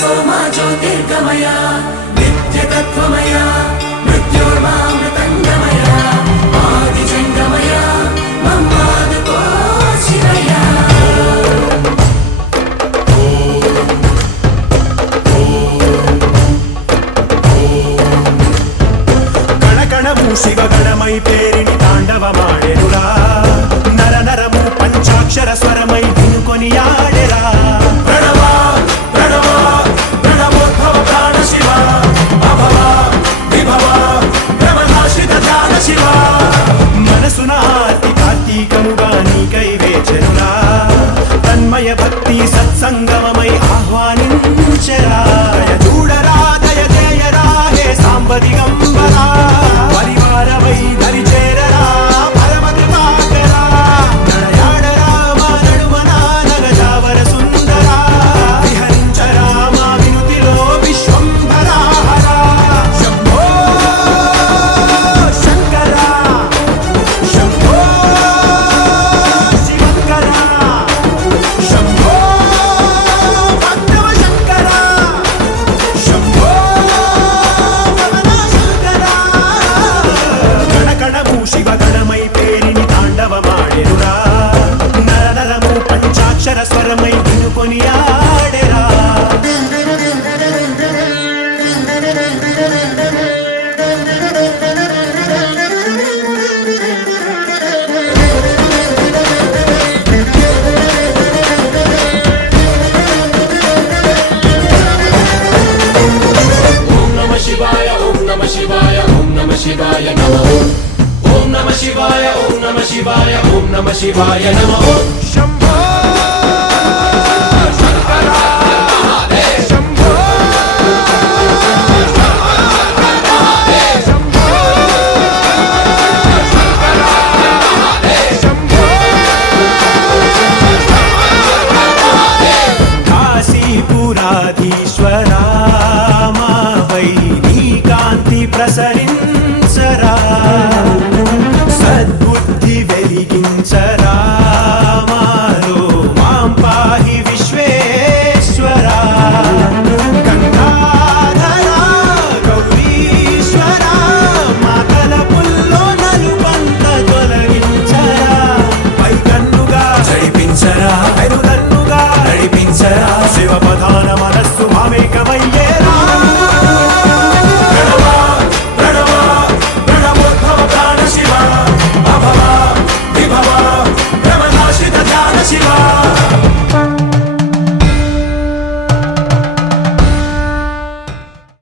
सोमा ज्योतिर्गमय नित्यतत्त्वमय मृत्योर्मामृतङ्गमय आदिजङ्गमय मम्मादुको शिवय कणकणमु शिवगणमय पेरिणि ताण्डवमाडेरुरा नर नरमु पंचाक्षर स्वरमय धिनुकोनियाडेरा तन्मय भक्ति सत्संगममय आह्वानिंचरा చూడరా దయచేయరా హే సాంబ దిగంబరా పరివార వై దరి చేరరా పరమ కృపాకరా నడయాడరా మా నడుమన నగజావర సుందరా విహరించరా మా వినుతిలో విశ్వంభరా హరా శంభో శంకరా శంభో శివంకరా శంభో భక్తవ శంకరా శంభో భవన శంకరా గణగణము శివగణమై పేరిని తాండవమాడెరురా నర నరము పంచాక్షర స్వరమై వినుకొని ఆడెరా शिवाय ओम नमः शिवाय ओम नमः शिवाय नमः ओम नमः शिवाय ओम नमः शिवाय ओम नमः शिवाय नमः।